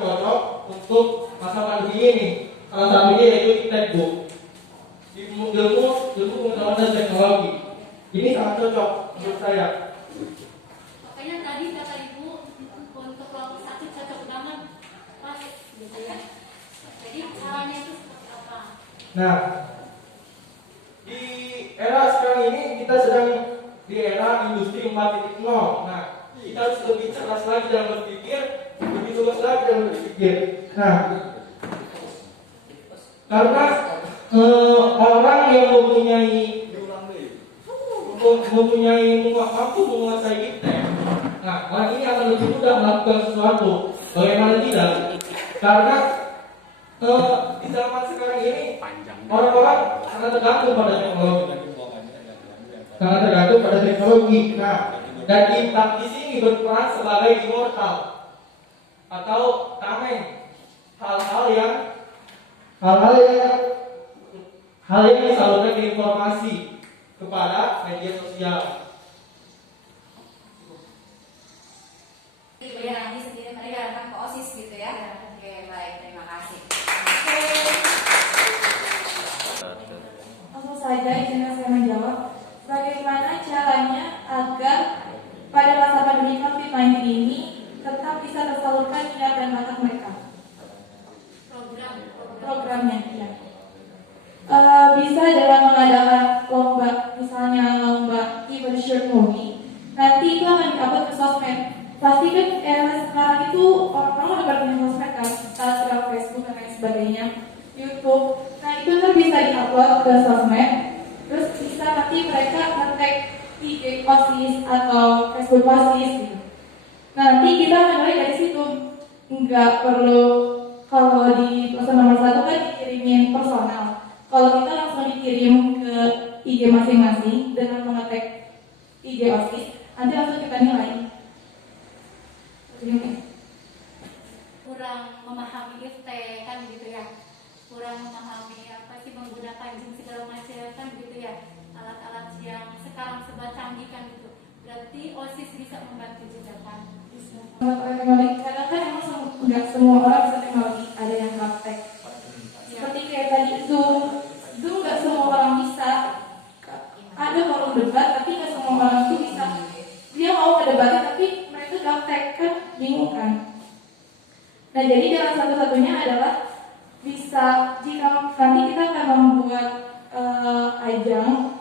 cocok untuk masa pandemi ini. Salah satunya yaitu textbook. Ilmu pengetahuan dan teknologi. Ini sangat cocok menurut saya. Makanya tadi kata ibu untuk kelompok sakit cocok banget pas gitu ya. Jadi caranya itu seperti apa? Nah, di era sekarang ini kita sedang di era industri 4.0. Nah, kita harus lebih cerdas lagi dalam berpikir, lebih luas lagi dalam berpikir. Nah, karena orang yang mampu menguasai iptek, nah orang ini akan lebih mudah melakukan sesuatu. Bagaimana tidak? Karena di zaman sekarang ini orang-orang sangat tergantung pada teknologi. Nah, dan iptek di sini berperan sebagai immortal atau tameng, hal yang disalurkan informasi kepada media sosial. Ibu ya, nanti sendiri mereka datang ke OSIS gitu ya. Oke, baik, terima kasih. Langsung saja izinkan saya menjawab. Bagaimana caranya agar pada masa pandemi COVID-19 ini tetap bisa tersalurkan minat dan bakat mereka? Programnya, ya. Bisa dengan mengadakan lomba, misalnya lomba event short movie. Nanti itu akan diupload ke sosmed. Pasti kan sekarang itu orang-orang udah pada punya sosmed kan, Instagram, Facebook dan lain sebagainya, YouTube. Nah itu kan bisa diupload ke sosmed. Terus bisa nanti mereka nge-tag IG OSIS atau Facebook OSIS gitu. Nah nanti kita menilai dari situ. Nggak perlu, kalau di pesan nomor 1 kan dikirimin personal. Kalau kita langsung dikirim ke IG masing-masing dengan mengetek IG OSIS, nanti langsung kita nilai. Kurang memahami iptek kan gitu ya. Kurang memahami apa sih menggunakan Zoom segala macam kan gitu ya. Alat-alat yang sekarang serba canggih kan gitu. Berarti OSIS bisa membantu juga kan? Bisa. Teknologi, karena kan emang nggak semua orang bisa teknologi, ada yang praktek. Seperti kayak tadi Zoom nggak semua orang bisa. Ada forum debat, tapi nggak semua orang itu bisa. Dia mau berdebat, tapi mereka praktek kan bingung kan. Nah jadi jalan satu-satunya adalah bisa jika nanti kita akan membuat ajang,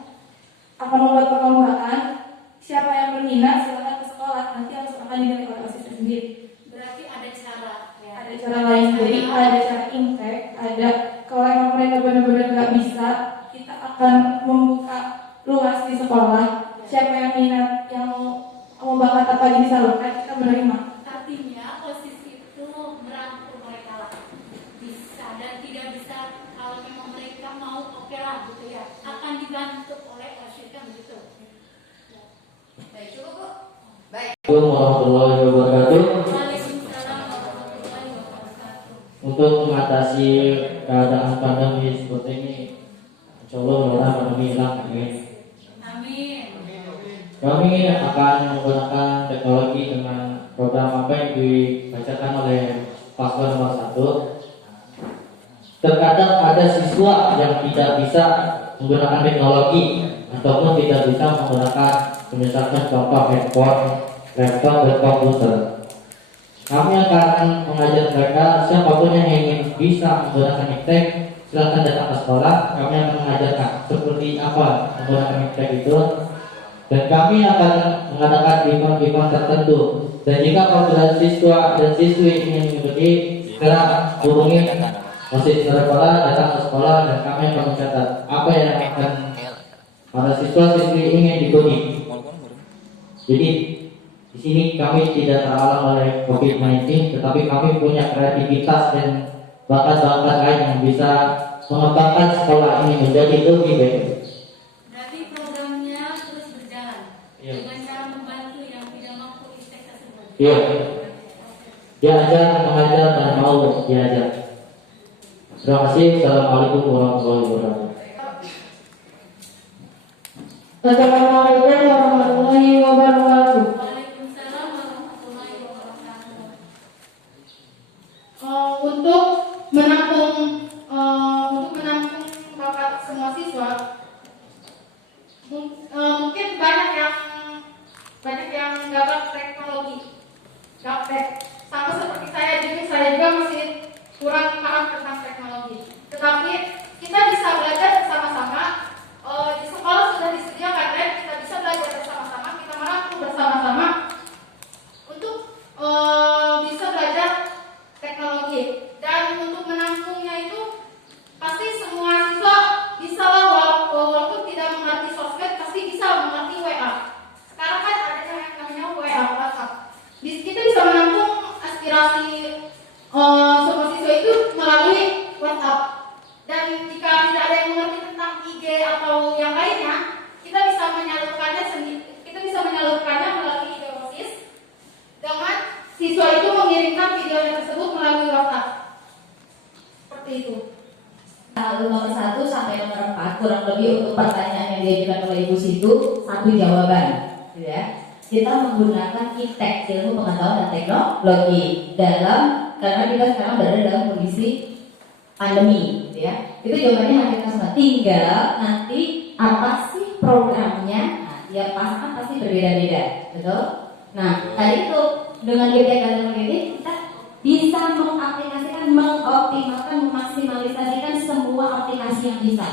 akan membuat perlombaan. Siapa yang berminat silakan ke sekolah, nanti langsung akan dinilai oleh OSIS sendiri. Berarti ada cara ya. Ada cara lain, jadi ada cara impact, ada kalau emang mereka benar-benar nggak bisa, kita akan membuka luas di sekolah. Siapa yang minat, yang mau bakat apa yang disalurkan, kita menerima. Artinya OSIS itu merangkul mereka lah. Bisa dan tidak bisa, kalau memang mereka mau oke lah gitu ya. Akan dibantu oleh OSIS kan begitu. Baik, cukup Bu. Baik. Assalamualaikum warahmatullahi wabarakatuh. Waalaikumsalam warahmatullahi wabarakatuh. Untuk mengatasi keadaan pandemi seperti ini, insya Allah mudah-mudahan pandemi hilang. Amin. Amin. Kami akan menggunakan teknologi dengan program apa yang dibacakan oleh paslon nomor 1. Terkadang ada siswa yang tidak bisa menggunakan teknologi ataupun tidak bisa menggunakan misalkan contoh handphone, laptop, dan komputer. Kami akan mengajar mereka, siapapun yang ingin bisa menggunakan iptek, silakan datang ke sekolah. Kami akan mengajarkan seperti apa menggunakan iptek itu, dan kami akan mengadakan event-event tertentu. Dan jika apabila siswa dan siswi ingin mengikuti, segera hubungi OSIS sekolah, datang ke sekolah, dan kami akan mencatat apa yang akan para siswa-siswi ingin diikuti. Jadi di sini kami tidak terhalang oleh COVID-19, tetapi kami punya kreativitas dan bakat-bakat lain yang bisa mengembangkan sekolah ini menjadi lebih baik. Berarti programnya terus berjalan. Iya. Dengan cara membantu yang tidak mampu iptek tersebut. Iya. Diajar, mengajar, dan mau diajar. Terima kasih. Assalamualaikum warahmatullahi wabarakatuh. Assalamualaikum warahmatullahi wabarakatuh. Waalaikumsalam warahmatullahi wabarakatuh. untuk menampung bakat semua siswa. Mungkin banyak yang gabak teknologi, gaptek. Sama seperti saya juga masih kurang paham tentang teknologi. Tetapi kita bisa belajar bersama-sama. Di sekolah sudah disediakan dan kita bisa belajar bersama-sama, kita merangkul bersama-sama untuk bisa belajar teknologi. Dan untuk menampungnya itu pasti semua siswa bisa lah, walaupun tidak mengerti sosmed pasti bisa mengerti WA. Sekarang kan ada yang namanya WA, WhatsApp. Kita bisa menampung aspirasi semua siswa itu melalui WhatsApp. Dan jika tidak ada yang mengerti tentang IG atau yang lainnya, kita bisa menyalurkannya melalui IG OSIS dengan siswa itu mengirimkan videonya tersebut melalui WhatsApp. Seperti itu. Lalu nomor 1 sampai nomor 4 kurang lebih untuk pertanyaan yang diajukan oleh Ibu Situ 1 jawaban, gitu ya. Kita menggunakan ITEK, ilmu pengetahuan dan teknologi, karena kita sekarang berada dalam kondisi pandemi, gitu ya. Itu jawabannya hampir sama. Tinggal nanti apa sih programnya? Nah, tiap pasangan pasti berbeda-beda, betul? Nah, tadi itu dengan ITEK dan teknologi kita bisa mengaplikasikan, mengoptimalkan, memaksimalisasikan semua aplikasi yang bisa.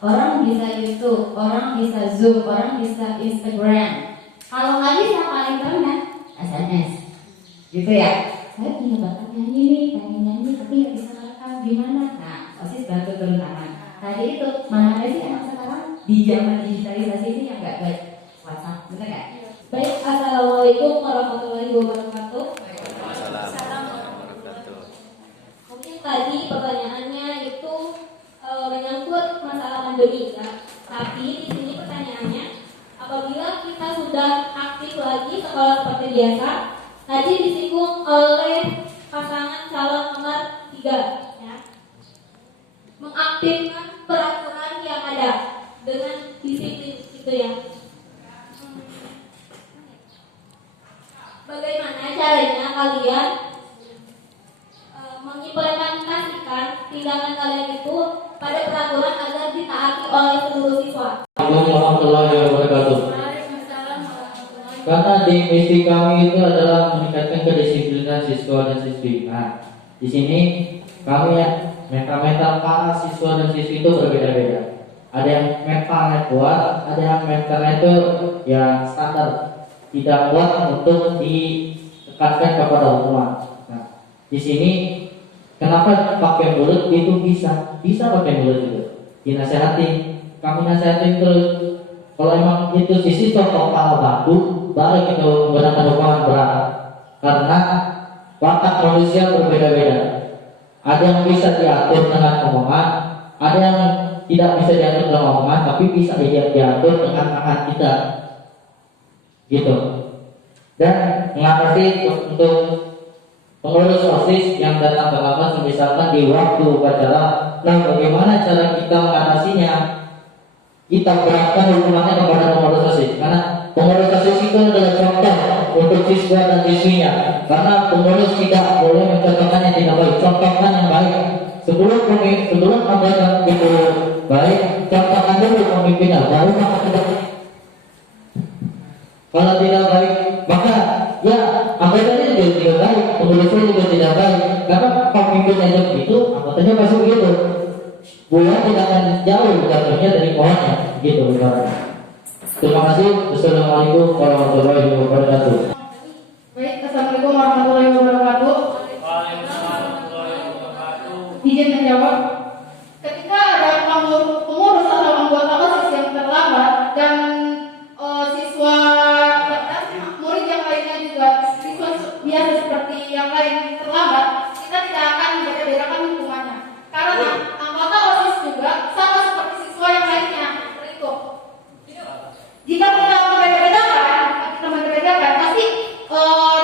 Orang bisa YouTube, orang bisa Zoom, orang bisa Instagram. Kalau nggak bisa paling internet, SMS, gitu ya. Saya punya bakat nyanyi nih, pengen nyanyi tapi nggak bisa rekam, gimana? Nah, OSIS bantu turun tangan. Tadi itu mana ada sih anak sekarang di zaman digitalisasi ini yang nggak baik WhatsApp, bener nggak? Baik, assalamualaikum warahmatullahi wabarakatuh. Mungkin tadi pertanyaannya itu menyangkut masalah pandemi, ya. Tapi di sini pertanyaannya, apabila kita sudah aktif lagi sekolah seperti biasa, tadi disinggung oleh pasangan calon nomor 3, ya, mengaktifkan peraturan yang ada dengan disiplin, gitu ya. Bagaimana caranya kalian mengimplementasikan tindakan kalian itu pada peraturan agar ditaati oleh seluruh siswa? Assalamualaikum warahmatullahi wabarakatuh. Karena di misi kami itu adalah meningkatkan kedisiplinan siswa dan siswi. Nah, di sini kami ya mental para siswa dan siswi itu berbeda-beda. Ada yang mentalnya kuat, ada yang mentalnya itu ya standar, tidak kuat untuk ditekankan kepada umat. Nah, di sini kenapa pakai mulut itu bisa pakai mulut itu dinasehati, kami nasihatin terus. Kalau emang itu sisi total batu, baru kita menggunakan hukuman berat. Karena watak manusia berbeda-beda. Ada yang bisa diatur dengan omongan, ada yang tidak bisa diatur dengan omongan, tapi bisa diatur dengan tangan kita. Gitu. Dan mengatasi untuk pengurus OSIS yang datang terlambat, misalkan di waktu upacara, nah bagaimana cara kita mengatasinya? Kita berikan hukumannya kepada pengurus OSIS, karena pengurus OSIS itu adalah contoh untuk siswa dan siswinya. Karena pengurus tidak boleh mencontohkan yang tidak baik, contohkan yang baik. Sebelum anggota itu baik, contohkan dulu pemimpinnya, baru maka tidak. Kalau tidak baik, maka ya anggotanya juga tidak baik, pengurusnya juga tidak baik. Karena pemimpinnya begitu, anggotanya pasti begitu. Bulan tidak akan jauh jatuhnya dari pohonnya, gitu. Terima kasih. Assalamualaikum warahmatullahi wabarakatuh. Baik, assalamualaikum warahmatullahi wabarakatuh. Izin menjawab. Ketika ada pengurus atau anggota OSIS yang terlambat dan siswa murid yang lainnya juga siswa biasa seperti yang lain terlambat, kita tidak akan membedakan hukumannya. Karena anggota OSIS juga sama seperti siswa yang lainnya, seperti itu. Jika kita membedakan, pasti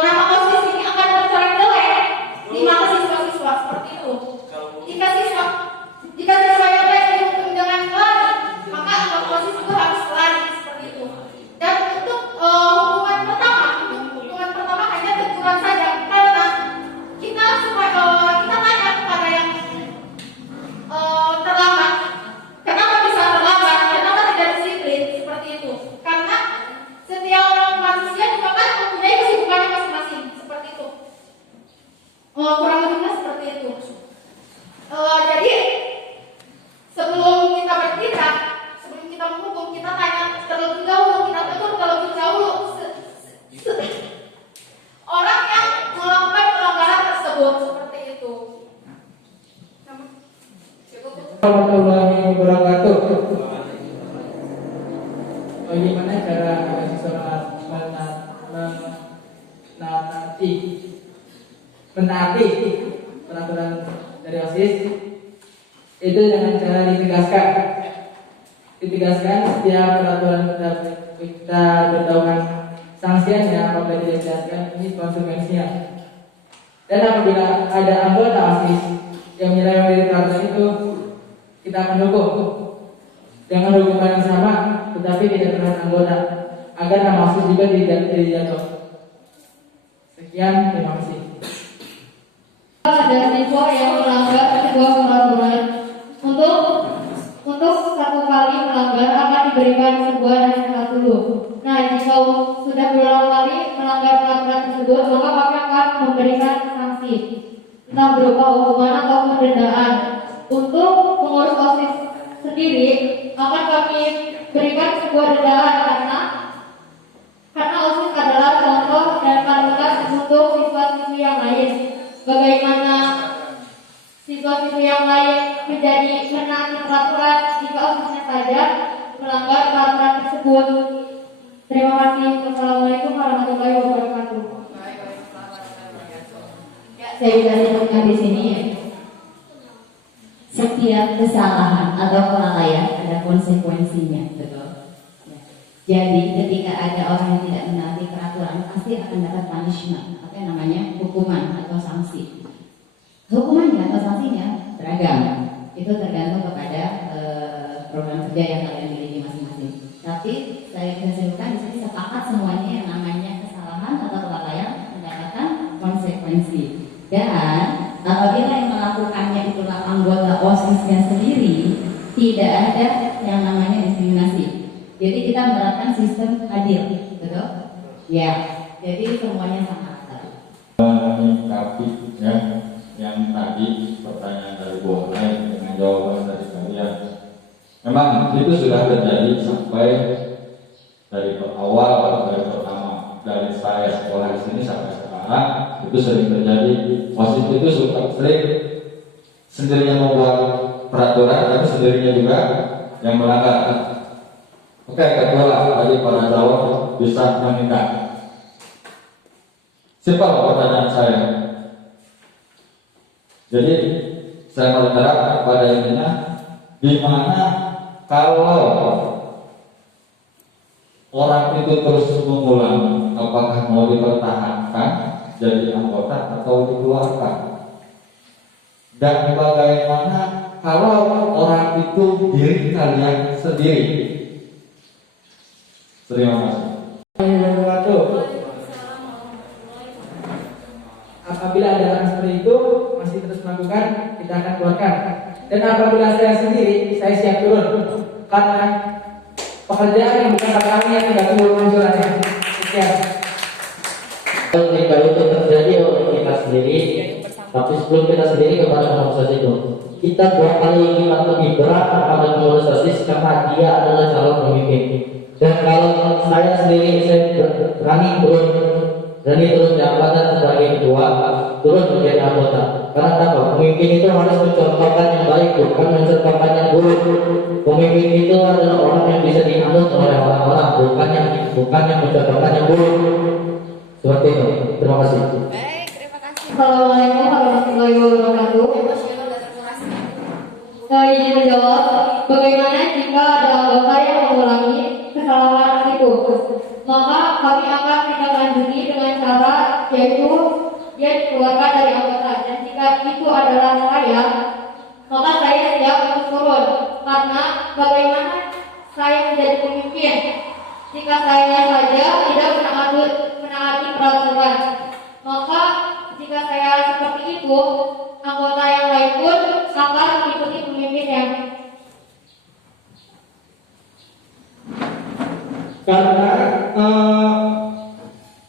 nama OSIS ini akan tercoreng jelek di mata siswa-siswa, seperti itu. Jika siswa kurang lebihnya seperti itu. Jadi sebelum kita bertindak, sebelum kita menghukum, kita tanya terlebih dahulu, kita tegur terlebih dahulu orang yang melakukan pelanggaran tersebut, seperti itu. Warahmatullahi wabarakatuh. Bagaimana cara mahasiswa menaati peraturan dari OSIS? Itu dengan cara ditegaskan setiap peraturan kita beritahukan sanksinya apabila tidak dijelaskan, ini konsekuensinya. Dan apabila ada anggota OSIS yang menyelewengkan dari peraturan itu, kita akan hukum dengan hukuman yang sama, tetapi tidak terhadap anggota, agar nama OSIS juga tidak jatuh. Sekian, terima kasih. Ada siswa yang melanggar sebuah peraturan. Untuk satu kali melanggar akan diberikan sebuah nasihat dulu. Nah, jika sudah berulang kali melanggar peraturan tersebut, maka kami akan memberikan sanksi, entah berupa hukuman atau pendendaan. Untuk pengurus OSIS sendiri akan kami berikan sebuah dendaan karena OSIS adalah contoh dan panutan untuk siswa-siswi yang lain. Bagaimana siswa-siswi yang lain menjadi menaati peraturan jika OSISnya saja melanggar peraturan tersebut. Terima kasih. Wassalamualaikum warahmatullahi wabarakatuh. Saya bisa sebutkan di sini, setiap kesalahan atau kelalaian ada konsekuensinya, betul. Jadi ketika ada orang yang tidak menaati peraturan, pasti akan dapat punishment, apa yang namanya hukuman atau sanksi. Hukumannya atau sanksinya beragam, itu tergantung kepada program kerja yang kalian miliki masing-masing. Tapi saya bisa sebutkan di sini sepakat semuanya yang namanya kesalahan atau kelalaian mendapatkan konsekuensi. Dan apabila yang melakukannya itulah anggota OSIS-nya sendiri, tidak ada yang namanya diskriminasi. Jadi kita menerapkan sistem adil, betul? Ya, jadi semuanya sama. Menyikapi yang tadi pertanyaan dari Bu Lain dengan jawaban dari kalian, memang itu sudah terjadi sampai dari awal, dari pertama, dari saya sekolah di sini sampai sekarang itu sering terjadi. OSIS itu sering sendirinya membuat peraturan, tapi sendirinya juga yang melanggar. Oke, kedua tadi pada jawab bisa meningkat. Simpel pertanyaan saya. Jadi saya berharap pada intinya, di mana kalau orang itu terus mengulang, apakah mau dipertahankan jadi anggota atau dikeluarkan? Dan bagaimana kalau orang itu diri kalian sendiri? Terima kasih. Apabila ada orang seperti itu masih terus melakukan, kita akan keluarkan. Dan apabila saya sendiri, saya siap turun karena pekerjaan yang bukan kami yang tidak perlu munculannya. Sekian. Kalau itu terjadi oleh kita sendiri, tapi sebelum kita sendiri kepada pengurus OSIS itu, kita 2 kali lipat lebih berat kepada pengurus OSIS karena dia adalah calon pemimpin. Dan kalau saya sendiri, saya berani turun jabatan sebagai ketua, turun menjadi anggota. Karena apa? Pemimpin itu harus mencontohkan yang baik, bukan mencontohkan yang buruk. Pemimpin itu adalah orang yang bisa dianut oleh orang-orang, bukan yang mencontohkan yang buruk. Seperti itu. Terima kasih. Baik, terima kasih. Assalamualaikum warahmatullahi wabarakatuh. Saya ingin menjawab, bagaimana jika ada anggota yang mengulangi kesalahan itu? Maka kami akan menindaklanjuti dengan cara yaitu dia dikeluarkan dari anggota. Dan jika itu adalah saya, maka saya siap untuk turun. Karena bagaimana saya menjadi pemimpin jika saya saja tidak menaati peraturan? Maka jika saya seperti itu, anggota yang lain pun akan mengikuti pemimpinnya. Karena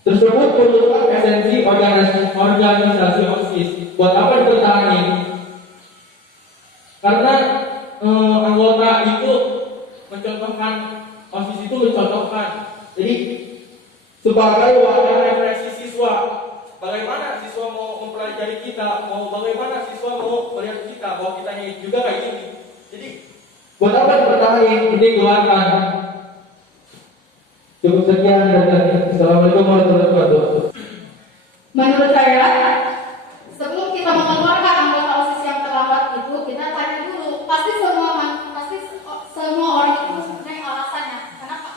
tersebut merupakan esensi organisasi OSIS. buat apa dipertahankan? Karena anggota itu mencontohkan, OSIS itu mencontohkan. Jadi sebagai wadah refleksi siswa, bagaimana siswa mau mempelajari kita, bagaimana siswa mau melihat kita bahwa kita juga kayak gini. Jadi buat apa dipertahankan? Ini keluarkan. Cukup sekian dari kami. Assalamualaikum warahmatullahi wabarakatuh. Menurut saya, sebelum kita mengeluarkan anggota OSIS yang terlambat itu, kita tanya dulu. Pasti semua orang itu mempunyai alasannya. Kenapa?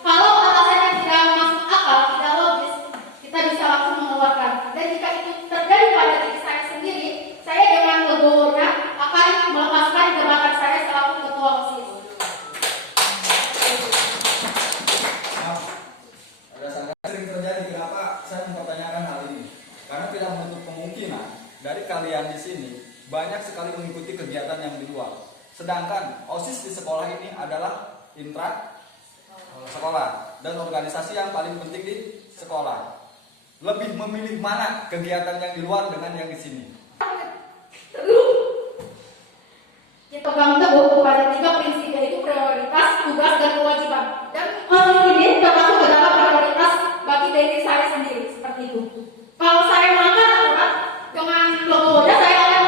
Kalau alasannya tidak masuk akal, tidak logis, kita bisa langsung mengeluarkan. Dan jika itu terjadi pada diri saya sendiri, saya dengan legowonya akan melepaskan jabatan saya selaku ketua OSIS. Sering terjadi, kenapa saya mempertanyakan hal ini? Karena tidak menutup kemungkinan dari kalian di sini banyak sekali mengikuti kegiatan yang di luar. Sedangkan OSIS di sekolah ini adalah intra sekolah dan organisasi yang paling penting di sekolah. Lebih memilih mana kegiatan yang di luar dengan yang di sini? Kita pegang teguh pada 3 prinsip, yaitu prioritas, tugas, dan kewajiban. Dan OSIS ini termasuk ke dalam prioritas bagi diri saya sendiri, seperti itu. Kalau saya melanggar aturan dengan legowonya, saya akan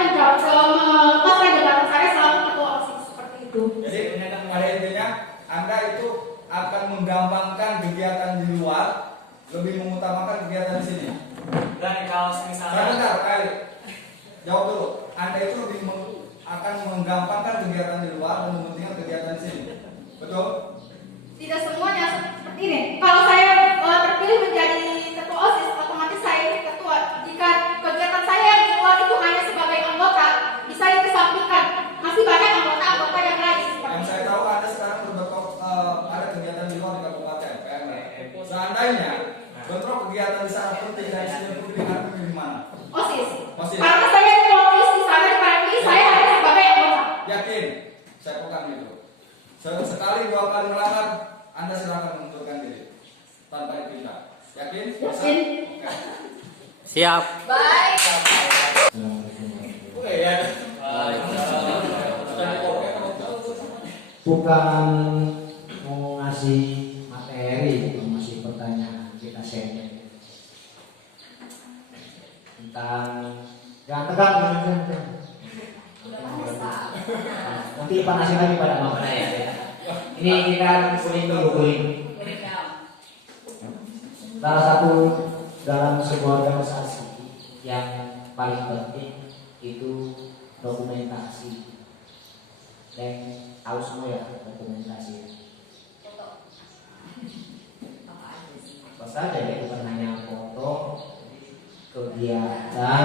melepaskan jabatan saya selaku ketua OSIS, seperti itu. Jadi pada intinya Anda itu akan menggampangkan kegiatan di luar, lebih mengutamakan kegiatan di sini. Dan kalau misalnya Sebentar, kali jawab dulu. Anda itu lebih akan menggampangkan kegiatan di luar dan mementingkan kegiatan di sini. Betul? Tidak semuanya seperti ini. Kalau saya terpilih menjadi ketua OSIS, otomatis saya ini ketua. Jika kegiatan saya yang di luar itu hanya sebagai anggota, bisa dikesampingkan. Masih banyak anggota-anggota yang lain. Yang saya tahu Anda sekarang ada kegiatan di luar di kabupaten. Seandainya bentrok kegiatan di sana penting dan sini penting, Anda pilih mana? OSIS. OSIS. Karena saya dipilih di sana, berarti saya harus sebagai anggota. Yakin? Saya pegang itu. Sekali 2 kali melanggar, Anda silakan mengundurkan diri tanpa dipindah. Yakin? Bisa? Yakin. Oke. siap. Baik. Oke ya. Bukan mau ngasih materi atau ngasih pertanyaan, kita sharing tentang jangan tegang. Nanti panasin lagi pada mama ya. Ini kita kuning dulu, kuning. Salah satu dalam sebuah organisasi yang paling penting itu dokumentasi. Dan tahu semua ya dokumentasi. Apa saja ya, bukan hanya foto, kegiatan,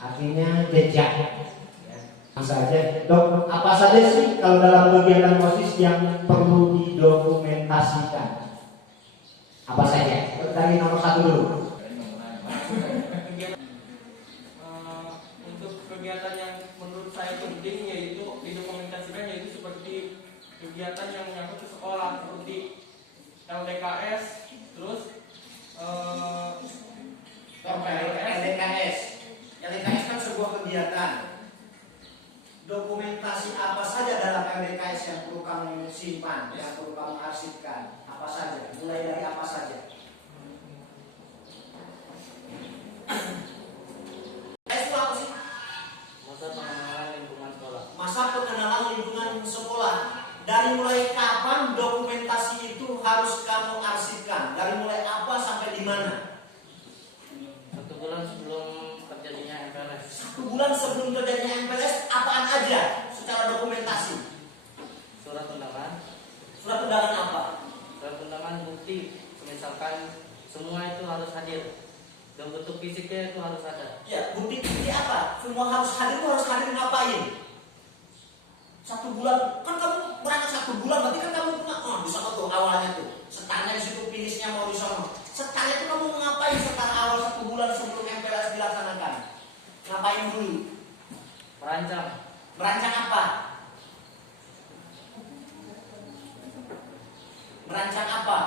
artinya jejak. Saja, dok, apa saja sih kalau dalam kegiatan OSIS yang perlu didokumentasikan? Apa saja? Dari nomor 1 dulu. Untuk kegiatan yang menurut saya penting yaitu didokumentasikan, yaitu seperti kegiatan yang menyangkut ke sekolah seperti LDKS, terus LDKS. LDKS kan sebuah kegiatan. Dokumentasi apa saja dalam LDKS yang perlu kamu simpan, yang perlu kamu arsipkan? Apa saja? Mulai dari apa saja? Itu apa sih? Masa pengenalan lingkungan sekolah. Masa pengenalan lingkungan sekolah. Dari mulai kapan dokumentasi itu harus kamu arsipkan? Dari mulai apa sampai di mana? 1 bulan sebelum terjadinya MPLS. 1 bulan sebelum terjadinya MPLS, apaan aja secara dokumentasi? Surat undangan. Surat undangan apa? Surat undangan bukti. Misalkan semua itu harus hadir. Dan bentuk fisiknya itu harus ada. Ya, bukti apa? Semua harus hadir, itu harus hadir ngapain? 1 bulan, kan kamu berangkat 1 bulan, berarti kan kamu di sana tuh awalnya tuh. Setarnya di situ, finishnya mau di sana. Setarnya itu kamu ngapain setar awal 1 bulan sebelum MPLS dilaksanakan? Ngapain dulu? Merancang. Merancang apa? Merancang apa?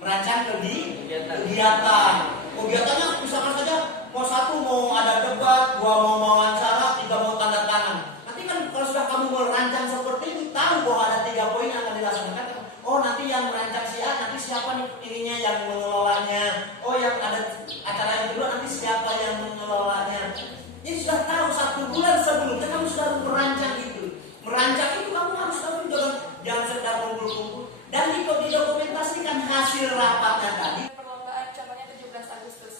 Merancang kegiatan. Kegiatannya misalkan saja mau satu mau ada debat, dua mau wawancara, tiga mau tanda tangan. Nanti kan kalau sudah kamu merancang seperti itu, tahu bahwa ada 3 poin yang akan dilaksanakan. Oh nanti yang merancang si A, nanti siapa nih ininya yang mengelolanya. Oh yang ada acara yang kedua nanti siapa yang mengelolanya. Ini sudah tahu 1 bulan sebelumnya kamu sudah merancang itu. Merancang itu kamu harus tahu jangan sekedar kumpul-kumpul. Dan didokumentasikan hasil rapatnya tadi. Perlombaan contohnya 17 Agustus.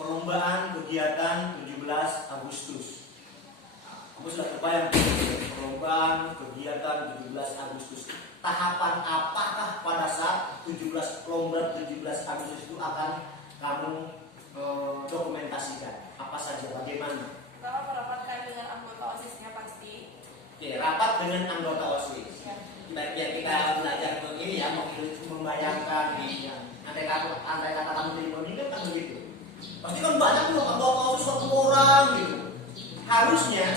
Perlombaan kegiatan 17 Agustus. Kamu sudah terbayang perlombaan kegiatan 17 Agustus. Tahapan apakah pada saat 17 lomba 17 Agustus itu akan kamu dokumentasikan? Apa saja, bagaimana? Pertama merapatkan dengan anggota OSIS-nya pasti. Oke, rapat dengan anggota OSIS. Kita belajar begini ya, membayangkan ini. Andai kata kamu terima ini kan begitu. Pasti kan banyak loh anggota OSIS 1 orang gitu. Harusnya